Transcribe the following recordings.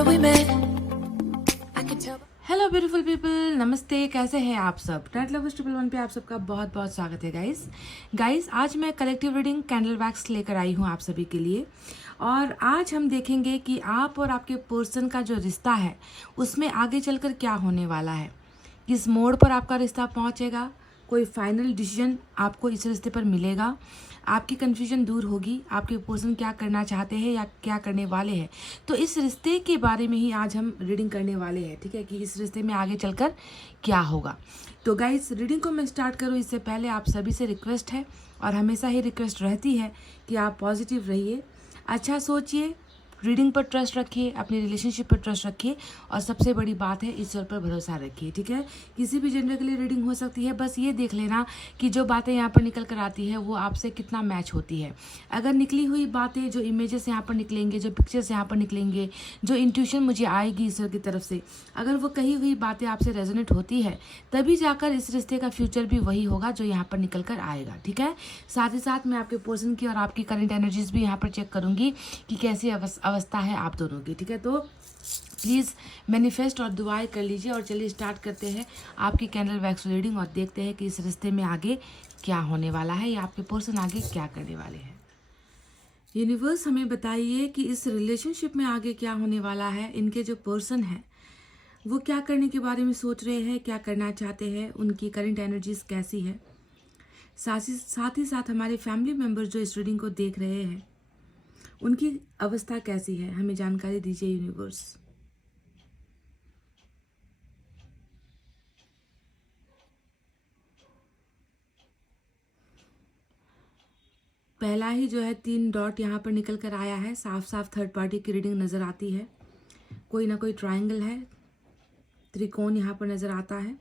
moment we met, I could tell. Hello beautiful people, नमस्ते। कैसे हैं आप सब? डेट लवर्स 111 पे आप सबका बहुत बहुत स्वागत है गाइस। आज मैं कलेक्टिव रीडिंग कैंडल वैक्स लेकर आई हूँ आप सभी के लिए। और आज हम देखेंगे कि आप और आपके पर्सन का जो रिश्ता है उसमें आगे चलकर क्या होने वाला है, किस मोड़ पर आपका रिश्ता पहुँचेगा, कोई फाइनल डिसीजन आपको इस रिश्ते पर मिलेगा, आपकी कन्फ्यूजन दूर होगी, आपके पर्सन क्या करना चाहते हैं या क्या करने वाले हैं। तो इस रिश्ते के बारे में ही आज हम रीडिंग करने वाले हैं, ठीक है, कि इस रिश्ते में आगे चलकर क्या होगा। तो गाइस, रीडिंग को मैं स्टार्ट करूँ इससे पहले आप सभी से रिक्वेस्ट है, और हमेशा ही रिक्वेस्ट रहती है कि आप पॉजिटिव रहिए, अच्छा सोचिए, रीडिंग पर ट्रस्ट रखिए, अपने रिलेशनशिप पर ट्रस्ट रखिए, और सबसे बड़ी बात है ईश्वर पर भरोसा रखिए, ठीक है। किसी भी जेंडर के लिए रीडिंग हो सकती है, बस ये देख लेना कि जो बातें यहाँ पर निकल कर आती है वो आपसे कितना मैच होती है। अगर निकली हुई बातें, जो इमेजेस यहाँ पर निकलेंगे, जो पिक्चर्स यहाँ पर निकलेंगे, जो इंट्यूशन मुझे आएगी ईश्वर की तरफ से, अगर वो कही हुई बातें आपसे रेजोनेट होती है, तभी जाकर इस रिश्ते का फ्यूचर भी वही होगा जो यहाँ पर निकल कर आएगा, ठीक है। साथ ही साथ मैं आपके पर्सन की और आपकी करंट एनर्जीज भी यहाँ पर चेक करूँगी कि कैसी अवस्था है आप दोनों की, ठीक है। तो प्लीज़ मैनिफेस्ट और दुआएं कर लीजिए, और चलिए स्टार्ट करते हैं आपकी कैंडल वैक्स रीडिंग, और देखते हैं कि इस रिश्ते में आगे क्या होने वाला है या आपके पर्सन आगे क्या करने वाले हैं। यूनिवर्स हमें बताइए कि इस रिलेशनशिप में आगे क्या होने वाला है। इनके जो पर्सन है वो क्या करने के बारे में सोच रहे हैं, क्या करना चाहते हैं, उनकी करंट एनर्जीज कैसी है। साथ ही साथ हमारे फैमिली मेम्बर्स जो इस रीडिंग को देख रहे हैं उनकी अवस्था कैसी है, हमें जानकारी दीजिए यूनिवर्स। पहला ही जो है 3 डॉट यहाँ पर निकल कर आया है, साफ साफ थर्ड पार्टी की रीडिंग नज़र आती है। कोई ना कोई ट्रायंगल है, त्रिकोण यहाँ पर नज़र आता है।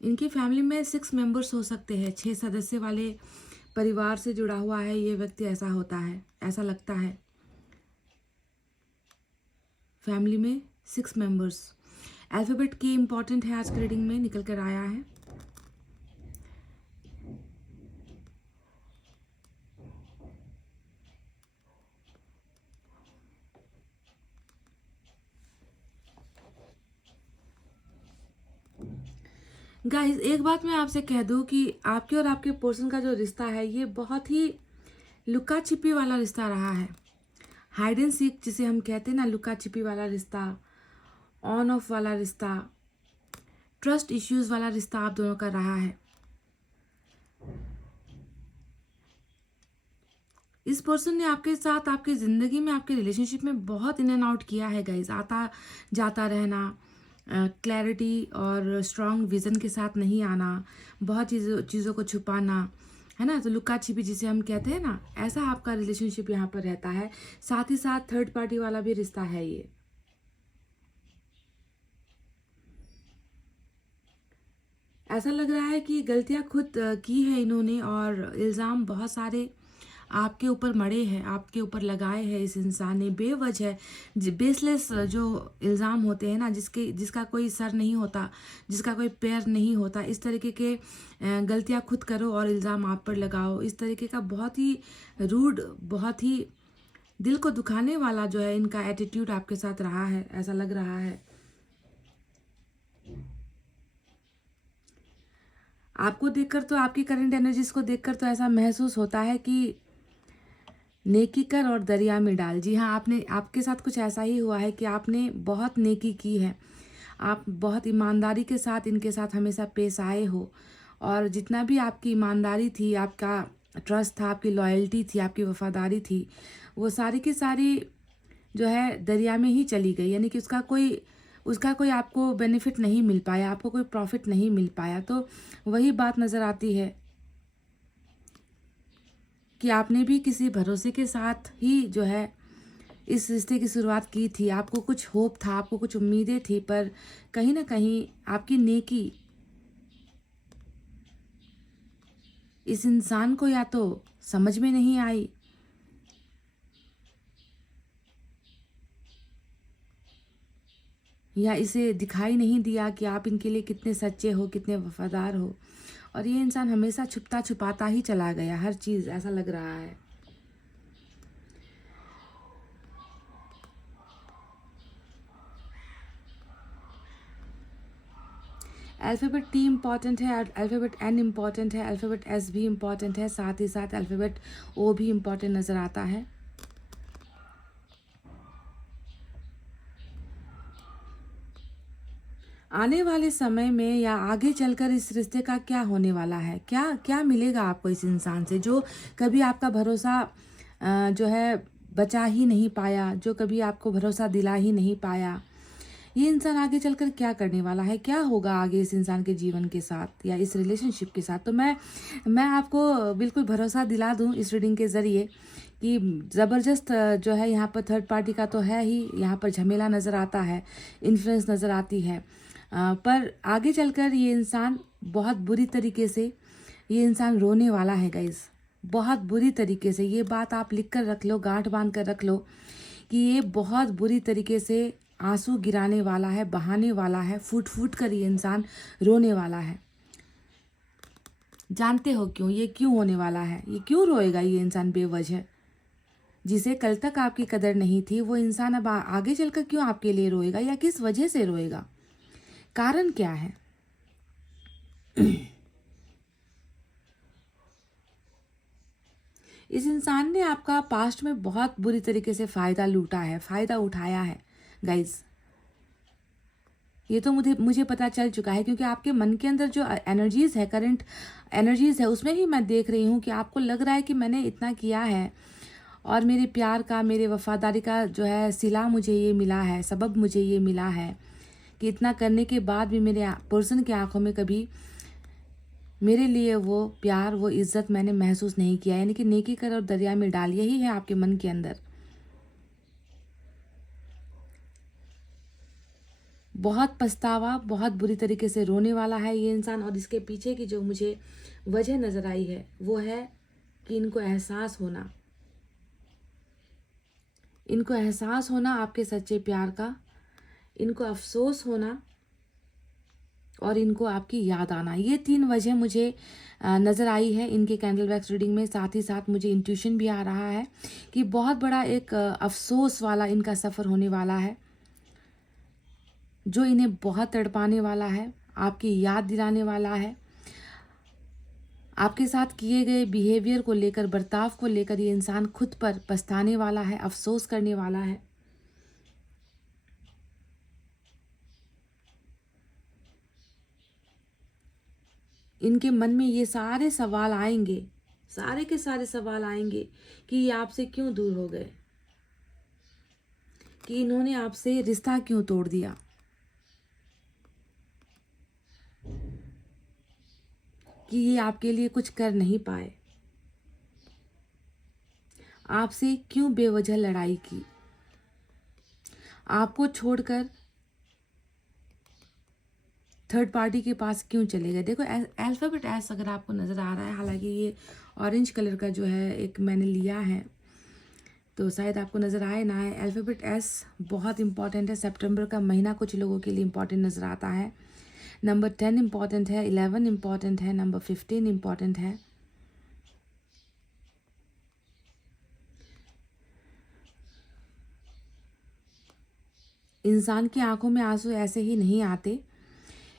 इनकी फैमिली में 6 मेंबर्स हो सकते हैं, 6 सदस्य वाले परिवार से जुड़ा हुआ है ये व्यक्ति, ऐसा होता है, ऐसा लगता है। फैमिली में 6 मेंबर्स। अल्फ़ाबेट के इम्पॉर्टेंट है, आज की रीडिंग में निकल कर आया है। गाइस, एक बात मैं आपसे कह दूं कि आपके और आपके पर्सन का जो रिश्ता है ये बहुत ही लुका छिपी वाला रिश्ता रहा है। हाइड एंड सीक जिसे हम कहते हैं ना, लुका छिपी वाला रिश्ता, ऑन ऑफ वाला रिश्ता, ट्रस्ट इश्यूज वाला रिश्ता आप दोनों का रहा है। इस पर्सन ने आपके साथ, आपकी ज़िंदगी में, आपके रिलेशनशिप में बहुत इन एंड आउट किया है गाइस। आता जाता रहना, क्लैरिटी और स्ट्रॉन्ग विजन के साथ नहीं आना, बहुत चीज़ों को छुपाना, है ना। तो लुका छिपी जिसे हम कहते हैं ना, ऐसा आपका रिलेशनशिप यहाँ पर रहता है। साथ ही साथ थर्ड पार्टी वाला भी रिश्ता है ये। ऐसा लग रहा है कि गलतियाँ खुद की है इन्होंने, और इल्ज़ाम बहुत सारे आपके ऊपर मड़े हैं, आपके ऊपर लगाए हैं इस इंसान ने बेवजह, बेसलेस जो इल्ज़ाम होते हैं ना, जिसका कोई सर नहीं होता, जिसका कोई पैर नहीं होता, इस तरीके के गलतियां खुद करो और इल्ज़ाम आप पर लगाओ। इस तरीके का बहुत ही रूड, बहुत ही दिल को दुखाने वाला जो है इनका एटीट्यूड आपके साथ रहा है, ऐसा लग रहा है। आपको देखकर तो, आपकी करंट एनर्जीज को देखकर तो ऐसा महसूस होता है कि नेकी कर और दरिया में डाल। जी हाँ, आपके साथ कुछ ऐसा ही हुआ है कि आपने बहुत नेकी की है, आप बहुत ईमानदारी के साथ इनके साथ हमेशा पेश आए हो, और जितना भी आपकी ईमानदारी थी, आपका ट्रस्ट था, आपकी लॉयल्टी थी, आपकी वफादारी थी, वो सारी की सारी जो है दरिया में ही चली गई। यानी कि उसका कोई आपको बेनिफिट नहीं मिल पाया, आपको कोई प्रॉफिट नहीं मिल पाया। तो वही बात नज़र आती है कि आपने भी किसी भरोसे के साथ ही जो है इस रिश्ते की शुरुआत की थी। आपको कुछ होप था, आपको कुछ उम्मीदें थी, पर कहीं ना कहीं आपकी नेकी इस इंसान को या तो समझ में नहीं आई, या इसे दिखाई नहीं दिया कि आप इनके लिए कितने सच्चे हो, कितने वफादार हो, और ये इंसान हमेशा छुपता छुपाता ही चला गया हर चीज़, ऐसा लग रहा है। अल्फ़ाबेट टी इम्पॉर्टेंट है, अल्फ़ाबेट एन इम्पॉर्टेंट है, अल्फ़ाबेट एस भी इम्पॉर्टेंट है, साथ ही साथ अल्फ़ाबेट ओ भी इम्पॉर्टेंट नज़र आता है। आने वाले समय में या आगे चलकर इस रिश्ते का क्या होने वाला है, क्या क्या मिलेगा आपको इस इंसान से, जो कभी आपका भरोसा जो है बचा ही नहीं पाया, जो कभी आपको भरोसा दिला ही नहीं पाया। ये इंसान आगे चलकर क्या करने वाला है, क्या होगा आगे इस इंसान के जीवन के साथ या इस रिलेशनशिप के साथ। तो मैं आपको बिल्कुल भरोसा दिला दूं इस रीडिंग के ज़रिए कि ज़बरदस्त जो है यहाँ पर थर्ड पार्टी का तो है ही, यहाँ पर झमेला नज़र आता है, इन्फ्लुएंस नज़र आती है, पर आगे चलकर ये इंसान बहुत बुरी तरीके से, ये इंसान रोने वाला है गाइस, बहुत बुरी तरीके से। ये बात आप लिख कर रख लो, गांठ बांध कर रख लो कि ये बहुत बुरी तरीके से आंसू गिराने वाला है, बहाने वाला है, फूट फूट कर ये इंसान रोने वाला है। जानते हो क्यों, ये क्यों होने वाला है, ये क्यों रोएगा ये इंसान बेवजह। जिसे कल तक आपकी कदर नहीं थी, वो इंसान अब आगे चलकर क्यों आपके लिए रोएगा, या किस वजह से रोएगा, कारण क्या है। इस इंसान ने आपका पास्ट में बहुत बुरी तरीके से फ़ायदा लूटा है, फ़ायदा उठाया है गाइस। ये तो मुझे पता चल चुका है, क्योंकि आपके मन के अंदर जो एनर्जीज़ है, करंट एनर्जीज़ है, उसमें ही मैं देख रही हूँ कि आपको लग रहा है कि मैंने इतना किया है और मेरे प्यार का, मेरे वफादारी का जो है सिला मुझे ये मिला है, सबब मुझे ये मिला है कि इतना करने के बाद भी मेरे पर्सन की आंखों में कभी मेरे लिए वो प्यार, वो इज्जत मैंने महसूस नहीं किया। यानी कि नेकी कर और दरिया में डाल, यही है आपके मन के अंदर। बहुत पछतावा, बहुत बुरी तरीके से रोने वाला है ये इंसान। और इसके पीछे की जो मुझे वजह नज़र आई है वो है कि इनको एहसास होना आपके सच्चे प्यार का, इनको अफसोस होना और इनको आपकी याद आना। ये 3 वजह मुझे नज़र आई है इनके कैंडल वैक्स रीडिंग में। साथ ही साथ मुझे इंट्यूशन भी आ रहा है कि बहुत बड़ा एक अफसोस वाला इनका सफ़र होने वाला है, जो इन्हें बहुत तड़पाने वाला है, आपकी याद दिलाने वाला है। आपके साथ किए गए बिहेवियर को लेकर, बर्ताव को लेकर ये इंसान खुद पर पछताने वाला है, अफसोस करने वाला है। इनके मन में ये सारे सवाल आएंगे, सारे के सारे सवाल आएंगे कि ये आपसे क्यों दूर हो गए, कि इन्होंने आपसे रिश्ता क्यों तोड़ दिया, कि ये आपके लिए कुछ कर नहीं पाए, आपसे क्यों बेवजह लड़ाई की, आपको छोड़कर थर्ड पार्टी के पास क्यों चले गए। देखो अल्फ़ाबेट एस अगर आपको नज़र आ रहा है, हालांकि ये ऑरेंज कलर का जो है एक मैंने लिया है तो शायद आपको नज़र आए ना आए। अल्फ़ाबेट एस बहुत इंपॉर्टेंट है, सितंबर का महीना कुछ लोगों के लिए इंपॉर्टेंट नज़र आता है। नंबर 10 इम्पॉर्टेंट है, 11 इम्पॉर्टेंट है, नंबर 15 इम्पॉर्टेंट है। इंसान की आंखों में आंसू ऐसे ही नहीं आते।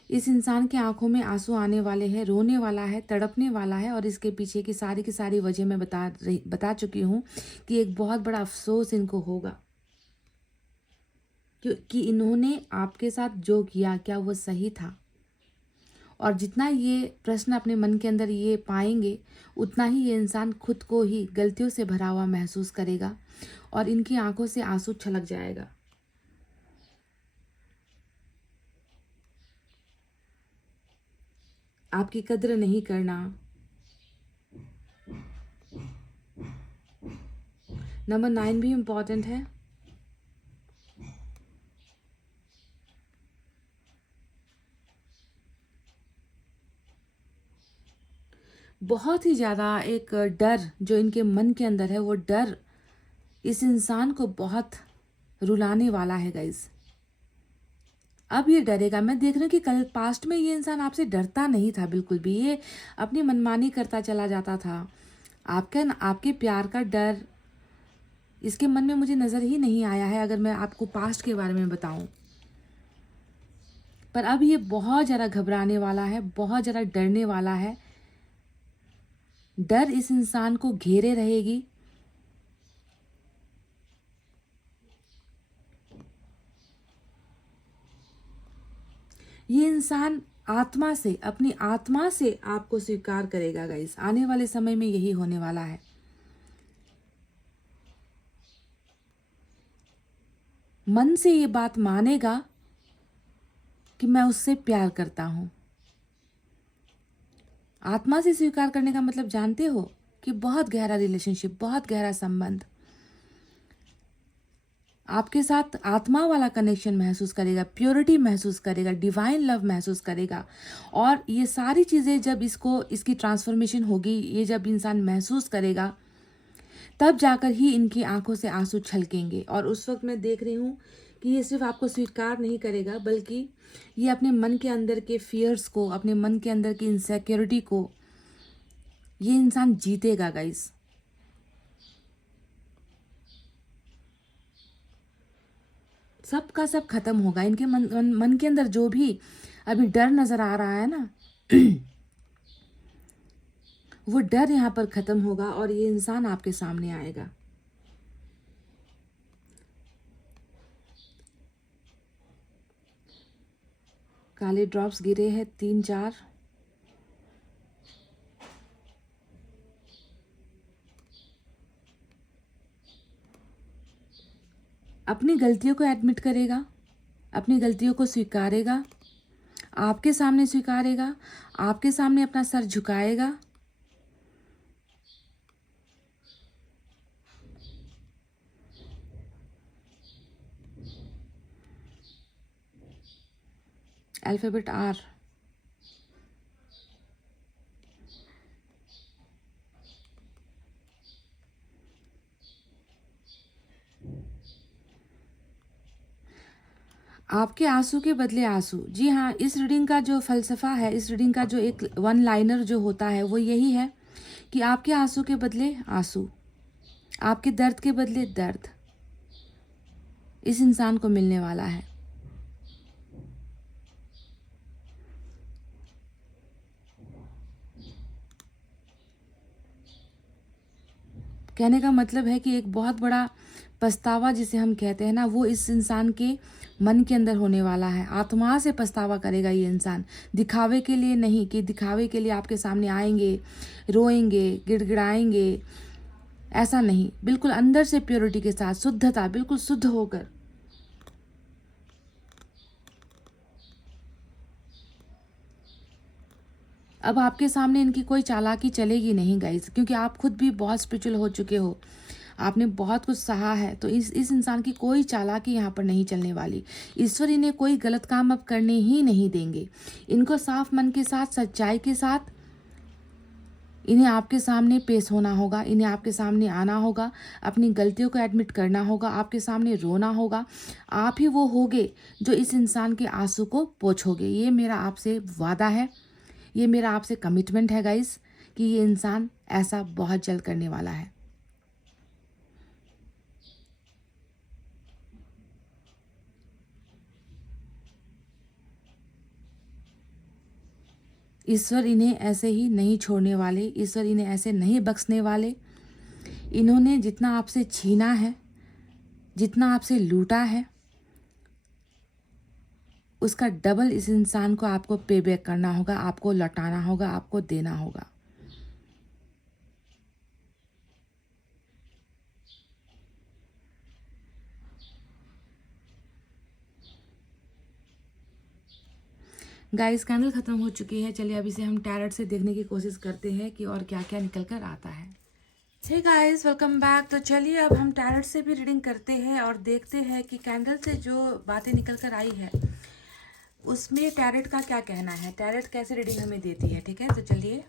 इस इंसान की आंखों में आंसू आने वाले हैं, रोने वाला है, तड़पने वाला है। और इसके पीछे की सारी वजह मैं बता चुकी हूँ कि एक बहुत बड़ा अफसोस इनको होगा कि इन्होंने आपके साथ जो किया क्या वो सही था। और जितना ये प्रश्न अपने मन के अंदर ये पाएंगे, उतना ही ये इंसान खुद को ही गलतियों से भरा हुआ महसूस करेगा और इनकी आंखों से आंसू छलक जाएगा। आपकी कद्र नहीं करना। नंबर 9 भी इम्पॉर्टेंट है। बहुत ही ज़्यादा एक डर जो इनके मन के अंदर है, वो डर इस इंसान को बहुत रुलाने वाला है गाइस। अब ये डरेगा। मैं देख रही हूँ कि कल पास्ट में ये इंसान आपसे डरता नहीं था बिल्कुल भी, ये अपनी मनमानी करता चला जाता था। आपके प्यार का डर इसके मन में मुझे नज़र ही नहीं आया है, अगर मैं आपको पास्ट के बारे में बताऊं। पर अब ये बहुत ज़्यादा घबराने वाला है, बहुत ज़्यादा डरने वाला है। डर इस इंसान को घेरे रहेगी। ये इंसान आत्मा से, अपनी आत्मा से आपको स्वीकार करेगा गाइस। आने वाले समय में यही होने वाला है। मन से ये बात मानेगा कि मैं उससे प्यार करता हूं। आत्मा से स्वीकार करने का मतलब जानते हो कि बहुत गहरा रिलेशनशिप, बहुत गहरा संबंध। आपके साथ आत्मा वाला कनेक्शन महसूस करेगा, प्योरिटी महसूस करेगा, डिवाइन लव महसूस करेगा। और ये सारी चीज़ें जब इसकी ट्रांसफॉर्मेशन होगी, ये जब इंसान महसूस करेगा, तब जाकर ही इनकी आंखों से आंसू छलकेंगे। और उस वक्त मैं देख रही हूँ कि ये सिर्फ आपको स्वीकार नहीं करेगा, बल्कि ये अपने मन के अंदर के फियर्स को, अपने मन के अंदर की इनसिक्योरिटी को ये इंसान जीतेगा गाइस। सब का सब खत्म होगा। इनके मन के अंदर जो भी अभी डर नजर आ रहा है ना वो डर यहाँ पर खत्म होगा और ये इंसान आपके सामने आएगा। काले ड्रॉप्स गिरे हैं 3-4। अपनी गलतियों को एडमिट करेगा, अपनी गलतियों को स्वीकारेगा, आपके सामने स्वीकारेगा, आपके सामने अपना सर झुकाएगा। Alphabet R। आपके आंसू के बदले आंसू। जी हाँ, इस रीडिंग का जो फलसफा है, इस रीडिंग का जो एक वन लाइनर जो होता है वो यही है कि आपके आंसू के बदले आंसू, आपके दर्द के बदले दर्द इस इंसान को मिलने वाला है। कहने का मतलब है कि एक बहुत बड़ा पछतावा जिसे हम कहते हैं ना, वो इस इंसान के मन के अंदर होने वाला है। आत्मा से पछतावा करेगा ये इंसान, दिखावे के लिए नहीं कि दिखावे के लिए आपके सामने आएंगे, रोएंगे, गिड़गिड़ाएंगे, ऐसा नहीं। बिल्कुल अंदर से प्योरिटी के साथ, शुद्धता, बिल्कुल शुद्ध होकर। अब आपके सामने इनकी कोई चालाकी चलेगी नहीं गाइस, क्योंकि आप खुद भी बहुत स्पिरिचुअल हो चुके हो, आपने बहुत कुछ सहा है। तो इस इंसान की कोई चालाकी यहाँ पर नहीं चलने वाली। ईश्वर इन्हें कोई गलत काम अब करने ही नहीं देंगे। इनको साफ मन के साथ, सच्चाई के साथ इन्हें आपके सामने पेश होना होगा, इन्हें आपके सामने आना होगा, अपनी गलतियों को एडमिट करना होगा, आपके सामने रोना होगा। आप ही वो होगे जो इस इंसान के आंसू को पोंछोगे। ये मेरा आपसे वादा है, ये मेरा आपसे कमिटमेंट है गाइस, कि ये इंसान ऐसा बहुत जल्द करने वाला है। ईश्वर इन्हें ऐसे ही नहीं छोड़ने वाले, ईश्वर इन्हें ऐसे नहीं बख्शने वाले। इन्होंने जितना आपसे छीना है, जितना आपसे लूटा है, उसका डबल इस इंसान को आपको पे बैक करना होगा, आपको लौटाना होगा, आपको देना होगा। गाइस, कैंडल ख़त्म हो चुकी है। चलिए अब इसे हम टैरट से देखने की कोशिश करते हैं कि और क्या क्या निकल कर आता है। Hey guys, welcome back. तो चलिए अब हम टैरट से भी रीडिंग करते हैं और देखते हैं कि कैंडल से जो बातें निकल कर आई है उसमें टैरट का क्या कहना है, टैरट कैसे रीडिंग हमें देती है। ठीक है, तो चलिए।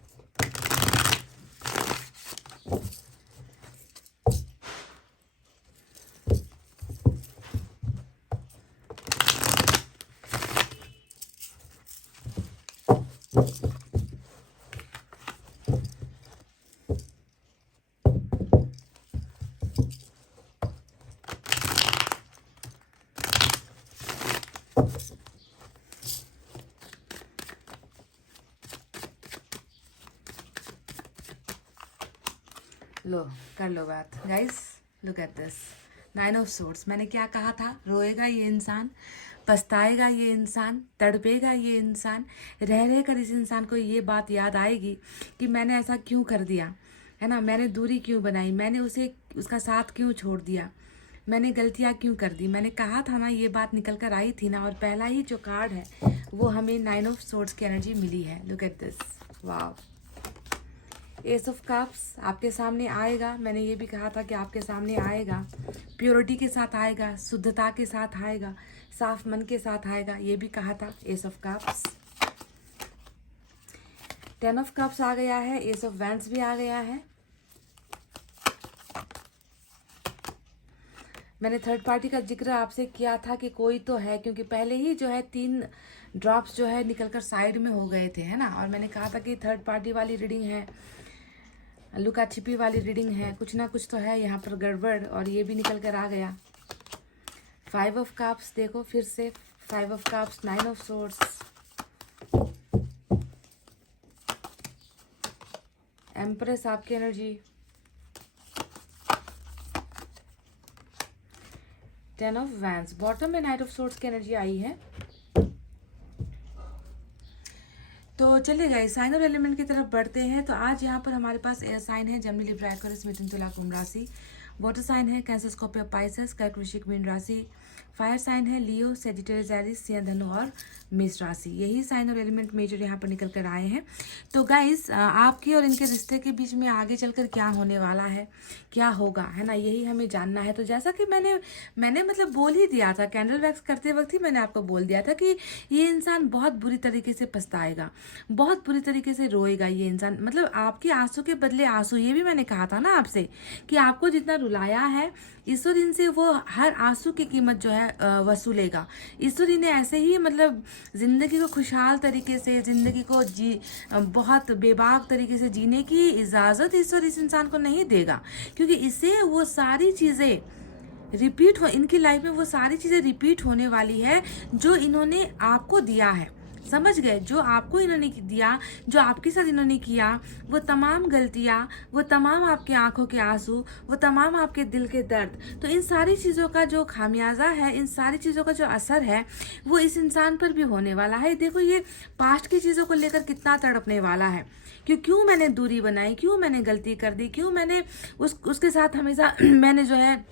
लो कर लो बात guys. Look at this 9 of swords. मैंने क्या कहा था? रोएगा ये इंसान, पछताएगा ये इंसान, तड़पेगा ये इंसान। रह रह कर इस इंसान को ये बात याद आएगी कि मैंने ऐसा क्यों कर दिया, है ना, मैंने दूरी क्यों बनाई, मैंने उसे उसका साथ क्यों छोड़ दिया, मैंने गलतियाँ क्यों कर दी। मैंने कहा था ना, ये बात निकल कर आई थी ना। और पहला ही जो कार्ड है वो हमें 9 ऑफ सोर्ड्स की एनर्जी मिली है। Look at this, wow. S of cups आपके सामने आएगा। मैंने ये भी कहा था कि आपके सामने आएगा, प्योरिटी के साथ आएगा, शुद्धता के साथ आएगा, साफ मन के साथ आएगा, ये भी कहा था। Ace of cups, 10 of cups आ गया है, एस ऑफ वैंड्स भी आ गया है। मैंने थर्ड पार्टी का जिक्र आपसे किया था कि कोई तो है, क्योंकि पहले ही जो है 3 ड्रॉप्स जो है निकलकर साइड में हो गए थे, है ना। और मैंने कहा था कि थर्ड पार्टी वाली रीडिंग है, लुका छिपी वाली रीडिंग है, कुछ ना कुछ तो है यहाँ पर गड़बड़। और ये भी निकल कर आ गया। 5 ऑफ कप्स देखो फिर से, 5 of cups, 9 of swords, empress आपकी एनर्जी, 10 ऑफ वैंड्स। बॉटम में नाइट ऑफ सोर्ड्स की एनर्जी आई है। तो चलिए गाइस, साइन और एलिमेंट की तरफ बढ़ते हैं। तो आज यहाँ पर हमारे पास एयर साइन है जेमिनी, लिब्रा, एक्वेरियस, मिथुन, तुला, कुंभ राशि। वाटर साइन है कैंसर, स्कॉर्पियो, पाइसेस, कर्क, वृश्चिक, मीन राशि। फायर साइन है लियो, सेजिटेरियस, एरीज, सिंह, धनु और मेष राशि। यही साइन और एलिमेंट मेजर यहाँ पर निकल कर आए हैं। तो गाइस, आपके और इनके रिश्ते के बीच में आगे चलकर क्या होने वाला है, क्या होगा, है ना, यही हमें जानना है। तो जैसा कि मैंने मतलब बोल ही दिया था, कैंडल वैक्स करते वक्त ही मैंने आपको बोल दिया था कि ये इंसान बहुत बुरी तरीके से पछताएगा, बहुत बुरी तरीके से रोएगा ये इंसान। मतलब आपके आंसू के बदले आंसू, ये भी मैंने कहा था ना आपसे कि आपको जितना रुलाया है ईश्वर इनसे वो हर आंसू की कीमत जो है वसूलेगा। ईश्वर इन्हें ऐसे ही मतलब जिंदगी को खुशहाल तरीके से, जिंदगी को बहुत बेबाक तरीके से जीने की इजाजत ईश्वर इस इंसान को नहीं देगा, क्योंकि इससे वो सारी चीजें रिपीट हो, इनकी लाइफ में वो सारी चीजें रिपीट होने वाली है जो इन्होंने आपको दिया है। समझ गए? जो आपको इन्होंने दिया, जो आपके साथ इन्होंने किया, वो तमाम गलतियां, वो तमाम आपके आंखों के आंसू, वो तमाम आपके दिल के दर्द, तो इन सारी चीज़ों का जो खामियाजा है, इन सारी चीज़ों का जो असर है, वो इस इंसान पर भी होने वाला है। देखो ये पास्ट की चीज़ों को लेकर कितना तड़पने वाला है कि क्यों मैंने दूरी बनाई, क्यों मैंने गलती कर दी, क्यों मैंने उसके साथ हमेशा मैंने जो है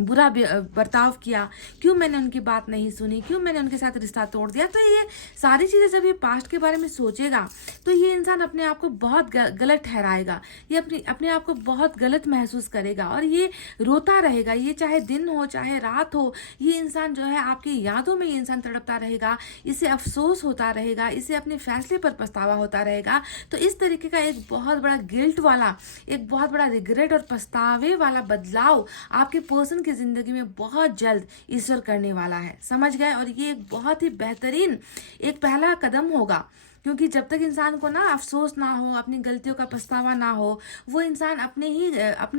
बुरा बर्ताव किया, क्यों मैंने उनकी बात नहीं सुनी, क्यों मैंने उनके साथ रिश्ता तोड़ दिया। तो ये सारी चीज़ें जब ये पास्ट के बारे में सोचेगा तो ये इंसान अपने आप को बहुत गलत ठहराएगा, ये अपने आप को बहुत गलत महसूस करेगा और ये रोता रहेगा। ये चाहे दिन हो चाहे रात हो, ये इंसान जो है आपकी यादों में ये इंसान तड़पता रहेगा, इसे अफसोस होता रहेगा, इसे अपने फैसले पर पछतावा होता रहेगा। तो इस तरीके का एक बहुत बड़ा गिल्ट वाला, एक बहुत बड़ा रिग्रेट और पछतावे वाला बदलाव आपके पर्सन की जिंदगी में बहुत जल्द ईश्वर करने वाला है। समझ गए? और ये एक बहुत ही बेहतरीन एक पहला कदम होगा, क्योंकि जब तक इंसान को ना अफसोस ना हो, अपनी गलतियों का पछतावा ना हो, वो इंसान अपने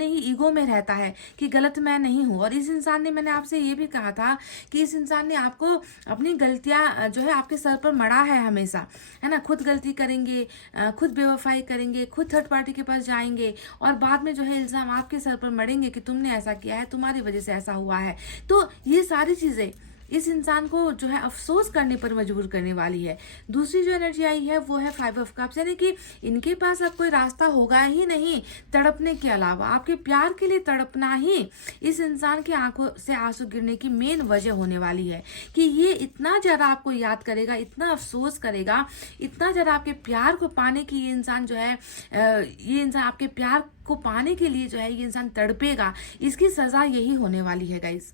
ही ईगो में रहता है कि गलत मैं नहीं हूँ। और इस इंसान ने, मैंने आपसे ये भी कहा था कि इस इंसान ने आपको अपनी गलतियाँ जो है आपके सर पर मढ़ा है हमेशा, है ना। खुद गलती करेंगे, खुद बेवफाई करेंगे, खुद थर्ड पार्टी के पास जाएंगे और बाद में जो है इल्ज़ाम आपके सर पर मढ़ेंगे कि तुमने ऐसा किया है, तुम्हारी वजह से ऐसा हुआ है। तो ये सारी चीज़ें इस इंसान को जो है अफसोस करने पर मजबूर करने वाली है। दूसरी जो एनर्जी आई है वो है 5 ऑफ कप्स, यानी कि इनके पास अब कोई रास्ता होगा ही नहीं तड़पने के अलावा। आपके प्यार के लिए तड़पना ही इस इंसान की आंखों से आंसू गिरने की मेन वजह होने वाली है कि ये इतना ज़्यादा आपको याद करेगा, इतना अफसोस करेगा, इतना ज़्यादा आपके प्यार को पाने की ये इंसान जो है, ये इंसान आपके प्यार को पाने के लिए जो है ये इंसान तड़पेगा। इसकी सज़ा यही होने वाली है गाइस।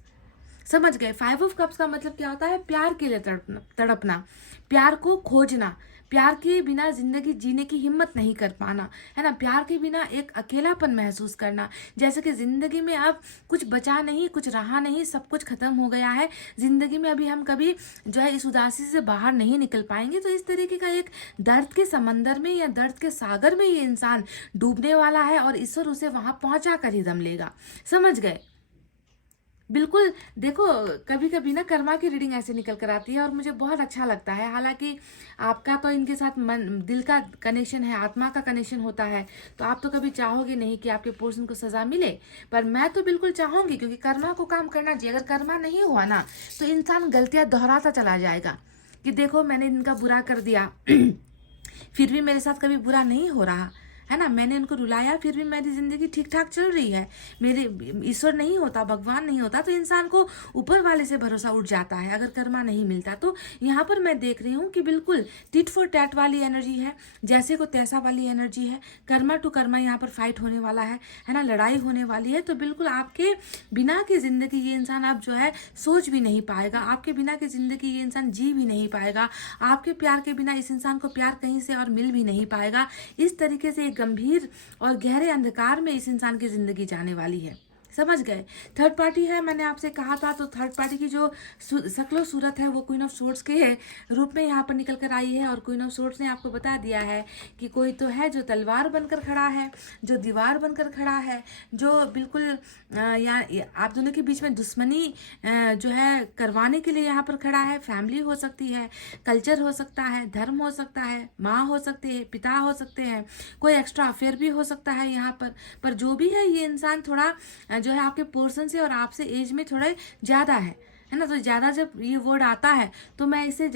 समझ गए? 5 ऑफ कप्स का मतलब क्या होता है? प्यार के लिए तड़पना, प्यार को खोजना, प्यार के बिना जिंदगी जीने की हिम्मत नहीं कर पाना, है ना। प्यार के बिना एक अकेलापन महसूस करना, जैसे कि जिंदगी में अब कुछ बचा नहीं, कुछ रहा नहीं, सब कुछ खत्म हो गया है जिंदगी में, अभी हम कभी जो है इस उदासी से बाहर नहीं निकल पाएंगे। तो इस तरीके का एक दर्द के समंदर में या दर्द के सागर में ये इंसान डूबने वाला है और ईश्वर उसे वहां पहुंचा कर ही दम लेगा। समझ गए? बिल्कुल देखो, कभी कभी ना कर्मा की रीडिंग ऐसे निकल कर आती है और मुझे बहुत अच्छा लगता है। हालांकि आपका तो इनके साथ मन दिल का कनेक्शन है, आत्मा का कनेक्शन होता है, तो आप तो कभी चाहोगे नहीं कि आपके पर्सन को सजा मिले, पर मैं तो बिल्कुल चाहूंगी, क्योंकि कर्मा को काम करना चाहिए। अगर कर्मा नहीं हुआ ना तो इंसान गलतियां दोहराता चला जाएगा कि देखो मैंने इनका बुरा कर दिया फिर भी मेरे साथ कभी बुरा नहीं हो रहा है ना, मैंने इनको रुलाया फिर भी मेरी जिंदगी ठीक ठाक चल रही है। मेरे ईश्वर नहीं होता, भगवान नहीं होता, तो इंसान को ऊपर वाले से भरोसा उठ जाता है अगर कर्मा नहीं मिलता। तो यहाँ पर मैं देख रही हूँ कि बिल्कुल टिट फॉर टैट वाली एनर्जी है, जैसे को तैसा वाली एनर्जी है। कर्मा टू कर्मा यहाँ पर फाइट होने वाला है ना, लड़ाई होने वाली है। तो बिल्कुल आपके बिना की जिंदगी ये इंसान अब जो है सोच भी नहीं पाएगा, आपके बिना की जिंदगी ये इंसान जी भी नहीं पाएगा, आपके प्यार के बिना इस इंसान को प्यार कहीं से और मिल भी नहीं पाएगा। इस तरीके से एक गंभीर और गहरे अंधकार में इस इंसान की जिंदगी जाने वाली है। समझ गए? थर्ड पार्टी है, मैंने आपसे कहा था। तो थर्ड पार्टी की जो शक्लो सूरत है वो क्वीन ऑफ सोर्ड्स के रूप में यहाँ पर निकल कर आई है। और क्वीन ऑफ सोर्ड्स ने आपको बता दिया है कि कोई तो है जो तलवार बनकर खड़ा है, जो दीवार बनकर खड़ा है, जो बिल्कुल आप दोनों के बीच में दुश्मनी जो है करवाने के लिए यहाँ पर खड़ा है। फैमिली हो सकती है, कल्चर हो सकता है, धर्म हो सकता है, माँ हो सकती है, पिता हो सकते हैं, कोई एक्स्ट्रा अफेयर भी हो सकता है यहाँ पर जो भी है ये इंसान थोड़ा जो है आपके पोर्शन से और आपसे एज में थोड़े ज्यादा है ना। तो ज्यादा जब ये वर्ड आता है तो मैं इसे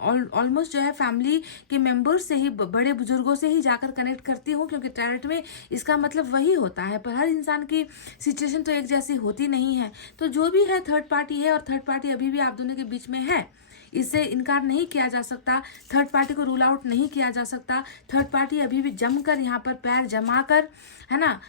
ऑलमोस्ट जो है फैमिली के मेंबर्स से ही, बड़े बुजुर्गों से ही जाकर कनेक्ट करती हूँ, क्योंकि टैरोट में इसका मतलब वही होता है। पर हर इंसान की सिचुएशन तो एक जैसी होती नहीं है। तो जो भी है थर्ड पार्टी है, और थर्ड पार्टी अभी भी आप दोनों के बीच में है, इससे इनकार नहीं किया जा सकता। थर्ड पार्टी को रूल आउट नहीं किया जा सकता। थर्ड पार्टी अभी भी जमकर यहाँ पर पैर जमा कर, है ना,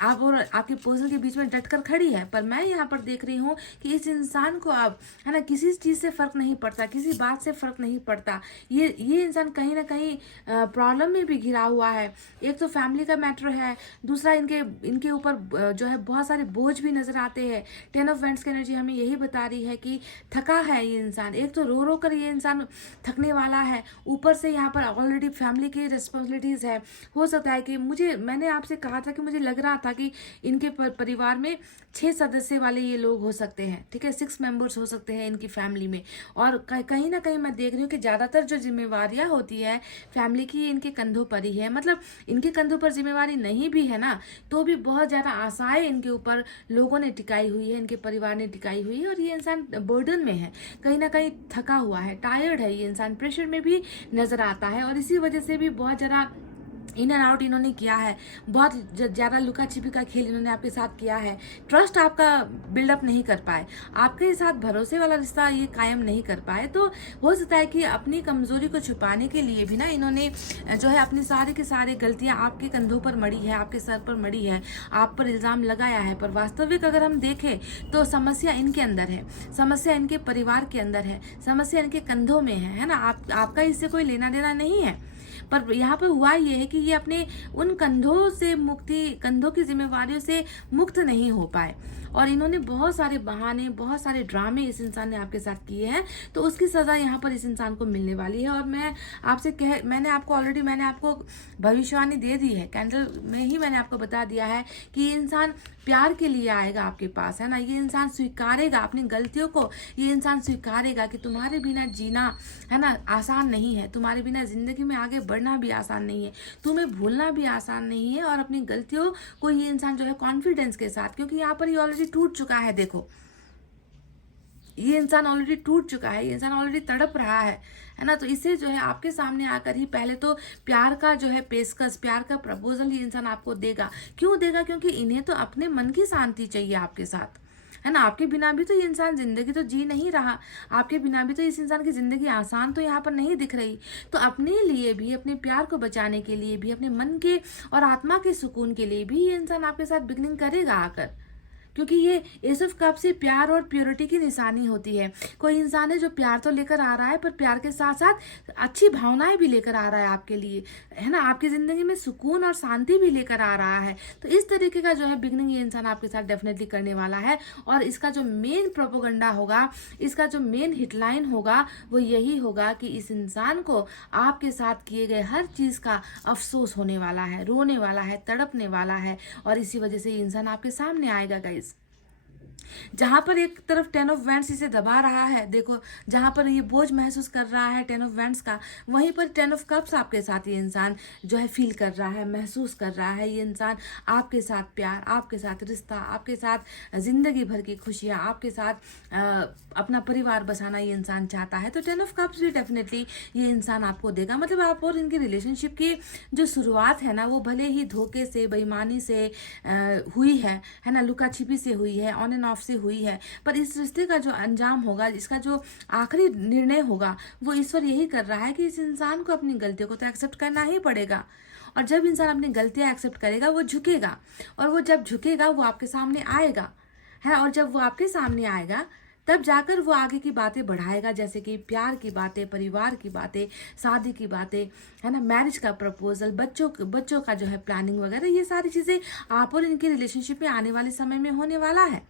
आप और आपके पर्सन के बीच में डटकर खड़ी है। पर मैं यहाँ पर देख रही हूँ कि इस इंसान को अब, है ना, किसी चीज से फर्क नहीं पड़ता, किसी बात से फर्क नहीं पड़ता। ये इंसान कहीं ना कहीं प्रॉब्लम में भी घिरा हुआ है। एक तो फैमिली का मैटर है, दूसरा इनके ऊपर जो है बहुत सारे बोझ भी नजर आते हैं। 10 ऑफ वैंड्स की एनर्जी हमें यही बता रही है कि थका है ये इंसान। एक तो रो कर ये इंसान थकने वाला है, ऊपर से यहाँ पर ऑलरेडी फैमिली की रिस्पॉन्सिबिलिटीज है। हो सकता है कि मैंने आपसे कहा था कि मुझे लग रहा था कि इनके परिवार में 6 सदस्य वाले ये लोग हो सकते हैं, ठीक है, 6 मेंबर्स हो सकते हैं इनकी फैमिली में। और कहीं ना कहीं मैं देख रही हूँ कि ज्यादातर जो जिम्मेवारियां होती है फैमिली की इनके कंधों पर ही है। मतलब इनके कंधों पर जिम्मेवारी नहीं भी है ना, तो भी बहुत ज्यादा आशाएं इनके ऊपर लोगों ने टिकाई हुई है, इनके परिवार ने टिकाई हुई है। और ये इंसान बर्डन में है, कहीं ना कहीं थका हुआ है, टायर्ड है ये इंसान, प्रेशर में भी नजर आता है। और इसी वजह से भी बहुत ज्यादा इन एंड आउट इन्होंने किया है, बहुत ज्यादा लुका छिपी का खेल इन्होंने आपके साथ किया है। ट्रस्ट आपका बिल्डअप नहीं कर पाए, आपके साथ भरोसे वाला रिश्ता ये कायम नहीं कर पाए। तो हो सकता है कि अपनी कमजोरी को छुपाने के लिए भी ना इन्होंने जो है अपनी सारी की सारी गलतियां आपके कंधों पर मड़ी है, आपके सर पर मड़ी है, आप पर इल्जाम लगाया है। पर वास्तविक अगर हम देखें तो समस्या इनके अंदर है, समस्या इनके परिवार के अंदर है, समस्या इनके कंधों में है ना। आपका इससे कोई लेना देना नहीं है। पर यहाँ पे हुआ ये है कि ये अपने उन कंधों की जिम्मेवारियों से मुक्त नहीं हो पाए, और इन्होंने बहुत सारे बहाने, बहुत सारे ड्रामे इस इंसान ने आपके साथ किए हैं। तो उसकी सजा यहाँ पर इस इंसान को मिलने वाली है। और मैंने आपको भविष्यवाणी दे दी है, कैंडल में ही मैंने आपको बता दिया है कि ये इंसान प्यार के लिए आएगा आपके पास, है ना। ये इंसान स्वीकारेगा अपनी गलतियों को, ये इंसान स्वीकारेगा कि तुम्हारे बिना जीना, है ना, आसान नहीं है, तुम्हारे बिना जिंदगी में आगे बढ़ना भी आसान नहीं है, तुम्हें भूलना भी आसान नहीं है। और अपनी गलतियों को ये इंसान जो है कॉन्फिडेंस के साथ, क्योंकि यहाँ पर ये ऑलरेडी टूट चुका है, देखो ये इंसान ऑलरेडी टूट चुका है, ये इंसान ऑलरेडी तड़प रहा है ना। तो इसे जो है आपके सामने आकर ही पहले तो प्यार का जो है पेशकश, प्यार का प्रपोजल ये इंसान आपको देगा। क्यों देगा? क्योंकि इन्हें तो अपने मन की शांति चाहिए आपके साथ, है ना। आपके बिना भी तो ये इंसान जिंदगी तो जी नहीं रहा, आपके बिना भी तो इस इंसान की जिंदगी आसान तो यहाँ पर नहीं दिख रही। तो अपने लिए भी, अपने प्यार को बचाने के लिए भी, अपने मन के और आत्मा के सुकून के लिए भी ये इंसान आपके साथ बिगनिंग करेगा आकर, क्योंकि ये एस ऑफ कप से प्यार और प्योरिटी की निशानी होती है। कोई इंसान है जो प्यार तो लेकर आ रहा है, पर प्यार के साथ साथ अच्छी भावनाएं भी लेकर आ रहा है आपके लिए, है ना, आपकी जिंदगी में सुकून और शांति भी लेकर आ रहा है। तो इस तरीके का जो है बिगनिंग ये इंसान आपके साथ डेफिनेटली करने वाला है। और इसका जो मेन प्रोपोगंडा होगा, इसका जो मेन हिटलाइन होगा, वो यही होगा कि इस इंसान को आपके साथ किए गए हर चीज का अफसोस होने वाला है, रोने वाला है, तड़पने वाला है। और इसी वजह से ये इंसान आपके सामने आएगा गाइस। जहाँ पर एक तरफ 10 ऑफ वैंड्स इसे दबा रहा है, देखो जहाँ पर ये बोझ महसूस कर रहा है 10 ऑफ वैंड्स का, वहीं पर 10 ऑफ कप्स आपके साथ ये इंसान जो है फील कर रहा है, महसूस कर रहा है। ये इंसान आपके साथ प्यार, आपके साथ रिश्ता, आपके साथ जिंदगी भर की खुशियाँ, आपके साथ अपना परिवार बसाना ये इंसान चाहता है। तो 10 ऑफ कप्स भी डेफिनेटली ये इंसान आपको देगा। मतलब आप और इनकी रिलेशनशिप की जो शुरुआत है ना, वो भले ही धोखे से, बेईमानी से हुई है ना, लुका छिपी से हुई है, ऑन एंड ऑफ से हुई है, पर इस रिश्ते का जो अंजाम होगा, इसका जो आखिरी निर्णय होगा, वो ईश्वर यही कर रहा है कि इस इंसान को अपनी गलतियों को तो एक्सेप्ट करना ही पड़ेगा। और जब इंसान अपनी गलतियां एक्सेप्ट करेगा, वो झुकेगा, और वो जब झुकेगा वो आपके सामने आएगा, है। और जब वो आपके सामने आएगा तब जाकर वो आगे की बातें बढ़ाएगा, जैसे कि प्यार की बातें, परिवार की बातें, शादी की बातें, है ना, मैरिज का प्रपोजल, बच्चों का जो है प्लानिंग वगैरह, ये सारी चीज़ें आप और इनकी रिलेशनशिप में आने वाले समय में होने वाला है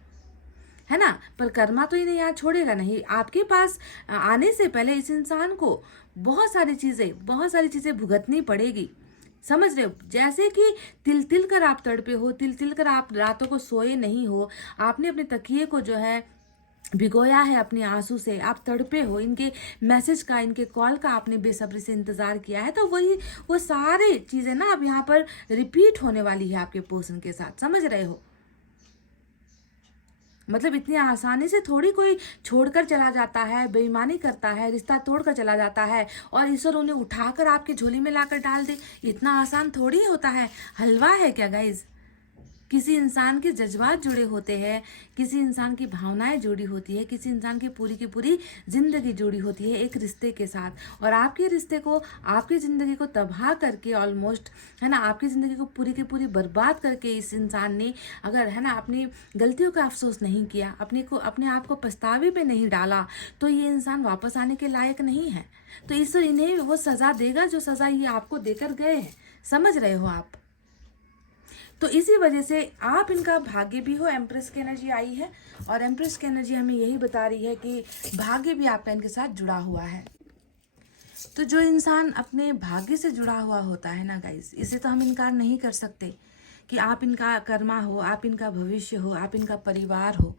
ना। पर कर्मा तो इन्हें यहाँ छोड़ेगा नहीं। आपके पास आने से पहले इस इंसान को बहुत सारी चीज़ें भुगतनी पड़ेगी, समझ रहे हो। जैसे कि तिल तिल कर आप तड़पे हो, तिल तिल कर आप रातों को सोए नहीं हो, आपने अपने तकिए को जो है भिगोया है अपने आंसू से, आप तड़पे हो, इनके मैसेज का, इनके कॉल का आपने बेसब्री से इंतजार किया है। तो वो सारी चीजें ना अब यहाँ पर रिपीट होने वाली है आपके पर्सन के साथ, समझ रहे हो। मतलब इतनी आसानी से थोड़ी कोई छोड़कर चला जाता है, बेईमानी करता है, रिश्ता तोड़कर चला जाता है और ईश्वर उन्हें उठाकर आपके झोली में लाकर डाल दे। इतना आसान थोड़ी होता है, हलवा है क्या गाइज। किसी इंसान के जज्बात जुड़े होते हैं, किसी इंसान की भावनाएं जुड़ी होती है, किसी इंसान की पूरी जिंदगी जुड़ी होती है एक रिश्ते के साथ। और आपके रिश्ते को, आपकी जिंदगी को तबाह करके ऑलमोस्ट, है ना, आपकी जिंदगी को पूरी की पूरी बर्बाद करके इस इंसान ने, अगर है ना अपनी गलतियों का अफसोस नहीं किया, अपने आप को पछतावे पे नहीं डाला, तो ये इंसान वापस आने के लायक नहीं है। तो ईश्वर इन्हें वो सजा देगा जो सजा ये आपको देकर गए हैं, समझ रहे हो आप। तो इसी वजह से आप इनका भाग्य भी हो। एम्प्रेस की एनर्जी आई है और एम्प्रेस की एनर्जी हमें यही बता रही है कि भाग्य भी आपका इनके साथ जुड़ा हुआ है। तो जो इंसान अपने भाग्य से जुड़ा हुआ होता है ना गाइस, इसे तो हम इनकार नहीं कर सकते कि आप इनका कर्मा हो, आप इनका भविष्य हो, आप इनका परिवार हो,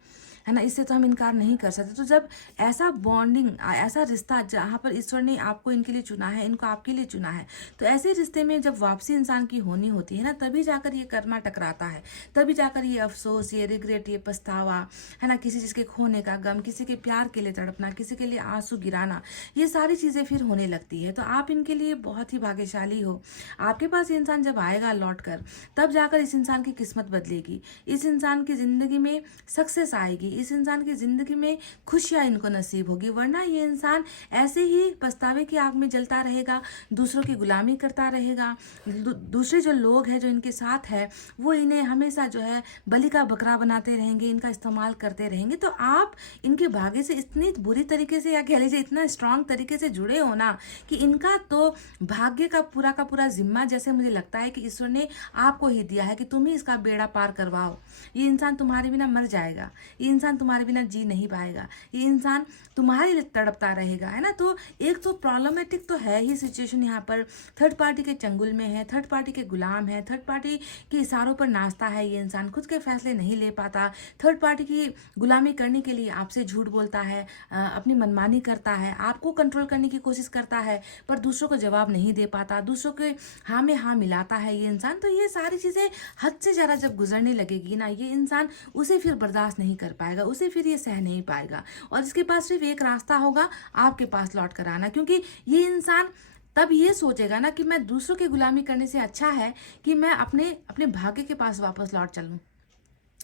है ना, इससे तो हम इनकार नहीं कर सकते। तो जब ऐसा बॉन्डिंग, ऐसा रिश्ता जहाँ पर ईश्वर ने आपको इनके लिए चुना है, इनको आपके लिए चुना है, तो ऐसे रिश्ते में जब वापसी इंसान की होनी होती है ना, तभी जाकर ये कर्मा टकराता है, तभी जाकर ये अफसोस, ये रिग्रेट, ये पछतावा, है ना, किसी चीज़ के खोने का गम, किसी के प्यार के लिए तड़पना, किसी के लिए आंसू गिराना, ये सारी चीज़ें फिर होने लगती है। तो आप इनके लिए बहुत ही भाग्यशाली हो। आपके पास ये इंसान जब आएगा लौट कर, तब जाकर इस इंसान की किस्मत बदलेगी, इस इंसान की ज़िंदगी में सक्सेस आएगी, इस इंसान की ज़िंदगी में खुशियाँ इनको नसीब होगी। वरना ये इंसान ऐसे ही पछतावे की आग में जलता रहेगा, दूसरों की गुलामी करता रहेगा, दूसरे जो लोग हैं जो इनके साथ है वो इन्हें हमेशा जो है बलि का बकरा बनाते रहेंगे, इनका इस्तेमाल करते रहेंगे। तो आप इनके भाग्य से इतनी बुरी तरीके से, या कह लीजिए इतना स्ट्रांग तरीके से जुड़े हो ना, कि इनका तो भाग्य का पूरा जिम्मा, जैसे मुझे लगता है कि ईश्वर ने आपको ही दिया है कि तुम ही इसका बेड़ा पार करवाओ। ये इंसान तुम्हारे बिना मर जाएगा, ये इंसान तुम्हारे बिना जी नहीं पाएगा, ये इंसान तुम्हारे लिए तड़पता रहेगा, है ना। तो एक तो प्रॉब्लमेटिक तो है ही सिचुएशन यहाँ पर, थर्ड पार्टी के चंगुल में है, थर्ड पार्टी के गुलाम है, थर्ड पार्टी के इशारों पर नाचता है ये इंसान, खुद के फैसले नहीं ले पाता, थर्ड पार्टी की गुलामी करने के लिए आपसे झूठ बोलता है, अपनी मनमानी करता है, आपको कंट्रोल करने की कोशिश करता है, पर दूसरों को जवाब नहीं दे पाता, दूसरों के हाँ में हाँ मिलाता है ये इंसान। तो ये सारी चीज़ें हद से ज़्यादा जब गुजरने लगेगी ना, ये इंसान उसे फिर बर्दाश्त नहीं कर पाएगा, उसे फिर ये सह नहीं पाएगा, और इसके पास सिर्फ एक रास्ता होगा, आपके पास लौट कर आना। क्योंकि ये इंसान तब ये सोचेगा ना कि मैं दूसरों की गुलामी करने से अच्छा है कि मैं अपने भाग्य के पास वापस लौट चलूं।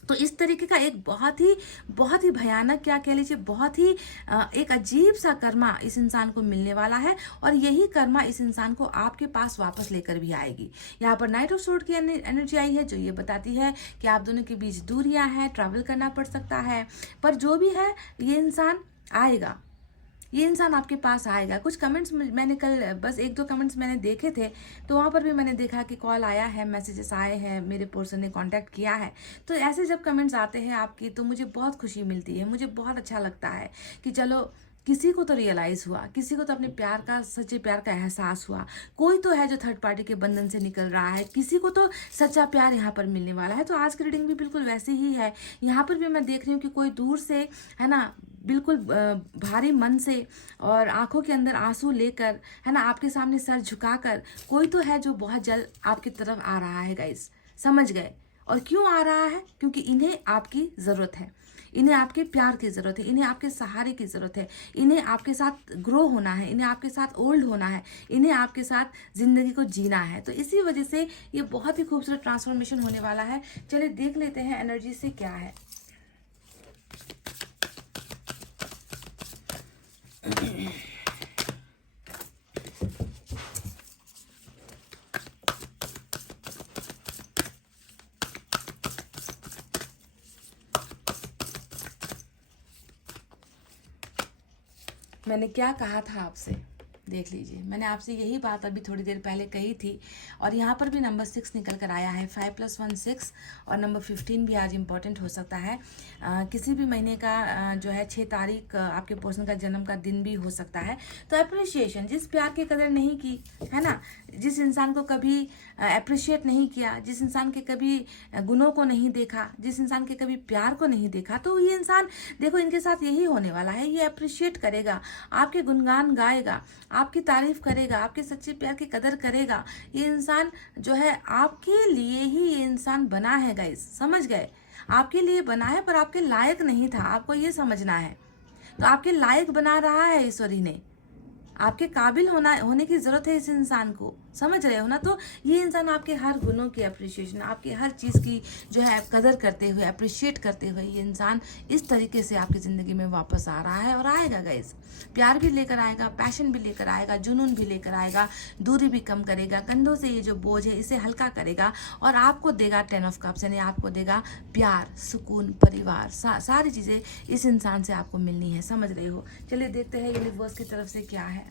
तो इस तरीके का एक बहुत ही भयानक, क्या कह लीजिए, बहुत ही एक अजीब सा कर्मा इस इंसान को मिलने वाला है, और यही कर्मा इस इंसान को आपके पास वापस लेकर भी आएगी। यहाँ पर नाइट ऑफ सोर्ड की एनर्जी आई है, जो ये बताती है कि आप दोनों के बीच दूरियां हैं, ट्रैवल करना पड़ सकता है, पर जो भी है ये इंसान आएगा, ये इंसान आपके पास आएगा। कुछ कमेंट्स मैंने कल बस 1-2 कमेंट्स मैंने देखे थे, तो वहाँ पर भी मैंने देखा कि कॉल आया है, मैसेजेस आए हैं, मेरे पर्सन ने कांटेक्ट किया है। तो ऐसे जब कमेंट्स आते हैं आपकी, तो मुझे बहुत खुशी मिलती है, मुझे बहुत अच्छा लगता है कि चलो किसी को तो रियलाइज हुआ, किसी को तो अपने प्यार का, सच्चे प्यार का एहसास हुआ। कोई तो है जो थर्ड पार्टी के बंधन से निकल रहा है, किसी को तो सच्चा प्यार यहाँ पर मिलने वाला है। तो आज की रीडिंग भी बिल्कुल वैसी ही है। यहाँ पर भी मैं देख रही हूँ कि कोई दूर से, है ना, बिल्कुल भारी मन से और आंखों के अंदर आंसू लेकर, है ना, आपके सामने सर झुकाकर कोई तो है जो बहुत जल्द आपकी तरफ आ रहा है गाइस। समझ गए? और क्यों आ रहा है? क्योंकि इन्हें आपकी ज़रूरत है, इन्हें आपके प्यार की ज़रूरत है, इन्हें आपके सहारे की ज़रूरत है, इन्हें आपके साथ ग्रो होना है, इन्हें आपके साथ ओल्ड होना है, इन्हें आपके साथ ज़िंदगी को जीना है। तो इसी वजह से ये बहुत ही खूबसूरत ट्रांसफॉर्मेशन होने वाला है। चलिए देख लेते हैं एनर्जी से क्या है। मैंने क्या कहा था आपसे, देख लीजिए। मैंने आपसे यही बात अभी थोड़ी देर पहले कही थी और यहाँ पर भी नंबर 6 निकल कर आया है। 5 + 1 6 और नंबर 15 भी आज इम्पॉर्टेंट हो सकता है। किसी भी महीने का जो है 6 तारीख आपके पर्सन का जन्म का दिन भी हो सकता है। तो अप्रिशिएशन, जिस प्यार की कदर नहीं की, है ना, जिस इंसान को कभी अप्रिशिएट नहीं किया, जिस इंसान के कभी गुणों को नहीं देखा, जिस इंसान के कभी प्यार को नहीं देखा, तो ये इंसान, देखो इनके साथ यही होने वाला है। ये अप्रिशिएट करेगा, आपके गुणगान गाएगा, आपकी तारीफ करेगा, आपके सच्चे प्यार की कदर करेगा। ये इंसान जो है आपके लिए ही ये इंसान बना है गाइस, समझ गए? आपके लिए बना है, पर आपके लायक नहीं था, आपको ये समझना है। तो आपके लायक बना रहा है ईश्वर ही ने, आपके काबिल होने की जरूरत है इस इंसान को, समझ रहे हो ना? तो ये इंसान आपके हर गुणों की अप्रिशिएशन, आपकी हर चीज़ की जो है कदर करते हुए, अप्रिशिएट करते हुए ये इंसान इस तरीके से आपकी ज़िंदगी में वापस आ रहा है और आएगा गाइस। प्यार भी लेकर आएगा, पैशन भी लेकर आएगा, जुनून भी लेकर आएगा, दूरी भी कम करेगा, कंधों से ये जो बोझ है इसे हल्का करेगा और आपको देगा 10 ऑफ कप्स, यानी आपको देगा प्यार, सुकून, परिवार, सारी चीज़ें इस इंसान से आपको मिलनी है, समझ रहे हो? चलिए देखते हैं यूनिवर्स की तरफ से क्या है।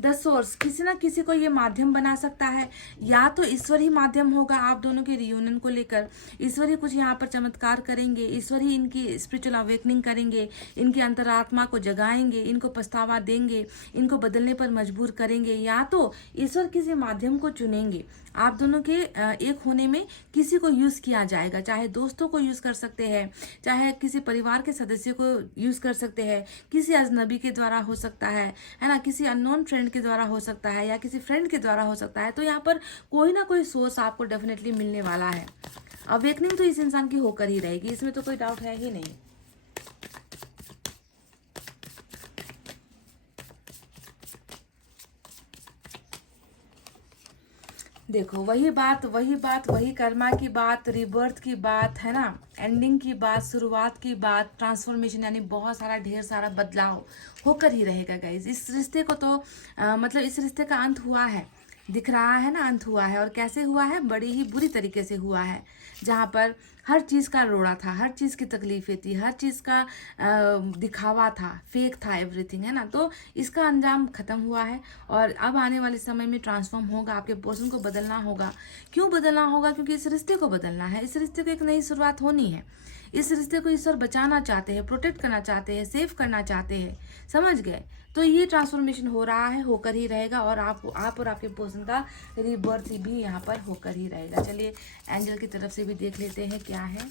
द सोर्स, किसी ना किसी को ये माध्यम बना सकता है, या तो ईश्वर ही माध्यम होगा आप दोनों के रियूनियन को लेकर। ईश्वर ही कुछ यहाँ पर चमत्कार करेंगे, ईश्वर ही इनकी स्पिरिचुअल अवेकनिंग करेंगे, इनकी अंतरात्मा को जगाएंगे, इनको पछतावा देंगे, इनको बदलने पर मजबूर करेंगे, या तो ईश्वर किसी माध्यम को चुनेंगे। आप दोनों के एक होने में किसी को यूज किया जाएगा, चाहे दोस्तों को यूज कर सकते हैं, चाहे किसी परिवार के सदस्य को यूज कर सकते हैं, किसी अजनबी के द्वारा हो सकता है ना, किसी अननोन फ्रेंड के द्वारा हो सकता है, या किसी फ्रेंड के द्वारा हो सकता है। तो यहाँ पर कोई ना कोई सोर्स आपको डेफिनेटली मिलने वाला है। अवेकनिंग तो इस इंसान की होकर ही रहेगी, इसमें तो कोई डाउट है ही नहीं। देखो वही बात, वही कर्मा की बात, रिबर्थ की बात, है ना, एंडिंग की बात, शुरुआत की बात, ट्रांसफॉर्मेशन, यानी बहुत सारा, ढेर सारा बदलाव होकर ही रहेगा गाइज। इस रिश्ते को तो मतलब इस रिश्ते का अंत हुआ है, दिख रहा है ना, अंत हुआ है। और कैसे हुआ है? बड़ी ही बुरी तरीके से हुआ है, जहाँ पर हर चीज़ का रोड़ा था, हर चीज़ की तकलीफें थी, हर चीज़ का दिखावा था, फेक था एवरीथिंग, है ना। तो इसका अंजाम खत्म हुआ है और अब आने वाले समय में ट्रांसफॉर्म होगा। आपके पर्सन को बदलना होगा। क्यों बदलना होगा? क्योंकि इस रिश्ते को बदलना है, इस रिश्ते को एक नई शुरुआत होनी है। इस रिश्ते को ईश्वर बचाना चाहते हैं, प्रोटेक्ट करना चाहते हैं, सेव करना चाहते हैं, समझ गए? तो ये ट्रांसफॉर्मेशन हो रहा है, होकर ही रहेगा और आप और आपके पर्सन का रीबर्थ भी यहाँ पर होकर ही रहेगा। चलिए एंजल की तरफ से भी देख लेते हैं क्या है।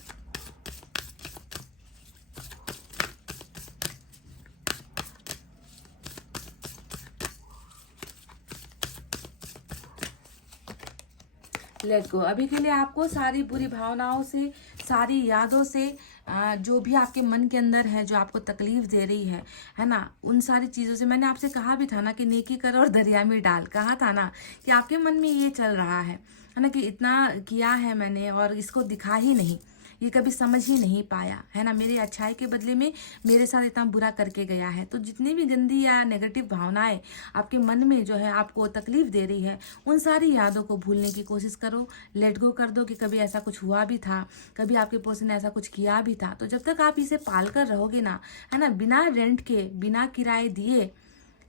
Let go. अभी के लिए आपको सारी बुरी भावनाओं से, सारी यादों से, जो भी आपके मन के अंदर है, जो आपको तकलीफ दे रही है ना, उन सारी चीज़ों से, मैंने आपसे कहा भी था ना कि नेकी कर और दरिया में डाल, कहा था ना कि आपके मन में ये चल रहा है ना, कि इतना किया है मैंने और इसको दिखा ही नहीं, ये कभी समझ ही नहीं पाया, है ना, मेरी अच्छाई के बदले में मेरे साथ इतना बुरा करके गया है। तो जितनी भी गंदी या नेगेटिव भावनाएं आपके मन में जो है आपको तकलीफ दे रही है, उन सारी यादों को भूलने की कोशिश करो, लेट गो कर दो कि कभी ऐसा कुछ हुआ भी था, कभी आपके पर्सन ने ऐसा कुछ किया भी था। तो जब तक आप इसे पाल कर रहोगे ना, है ना, बिना रेंट के, बिना किराए दिए,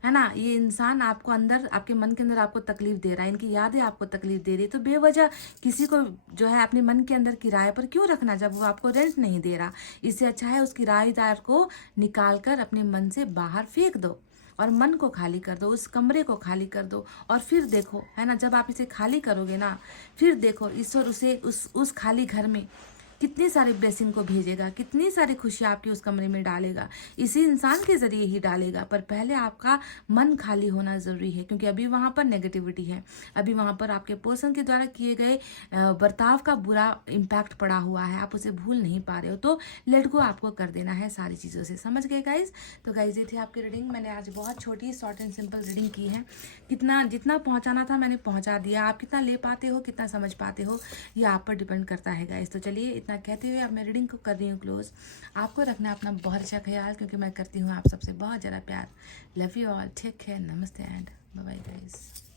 है ना, ये इंसान आपको अंदर, आपके मन के अंदर आपको तकलीफ दे रहा है, इनकी यादें आपको तकलीफ दे रही है, तो बेवजह किसी को जो है अपने मन के अंदर किराए पर क्यों रखना जब वो आपको रेंट नहीं दे रहा। इससे अच्छा है उस किराएदार को निकाल कर अपने मन से बाहर फेंक दो और मन को खाली कर दो, उस कमरे को खाली कर दो। और फिर देखो, है ना, जब आप इसे खाली करोगे ना, फिर देखो ईश्वर उसे उस खाली घर में कितनी सारी ब्लेसिंग को भेजेगा, कितनी सारी खुशियाँ आपके उस कमरे में डालेगा, इसी इंसान के ज़रिए ही डालेगा। पर पहले आपका मन खाली होना ज़रूरी है, क्योंकि अभी वहाँ पर नेगेटिविटी है, अभी वहाँ पर आपके पर्सन के द्वारा किए गए बर्ताव का बुरा इम्पैक्ट पड़ा हुआ है, आप उसे भूल नहीं पा रहे हो। तो लेट गो आपको कर देना है सारी चीज़ों से। समझ गए गाइज? तो गाइज ये थी आपकी रीडिंग। मैंने आज बहुत छोटी शॉर्ट एंड सिंपल रीडिंग की है। कितना जितना पहुँचाना था मैंने पहुँचा दिया। आप कितना ले पाते हो, कितना समझ पाते हो, ये आप पर डिपेंड करता है गाइज। तो चलिए इतना कहते हुए अब मैं रीडिंग को कर रही हूँ क्लोज। आपको रखना अपना बहुत अच्छा ख्याल, क्योंकि मैं करती हूँ आप सबसे बहुत ज़्यादा प्यार। Love you all, take care, नमस्ते एंड बाय बाय गाइस।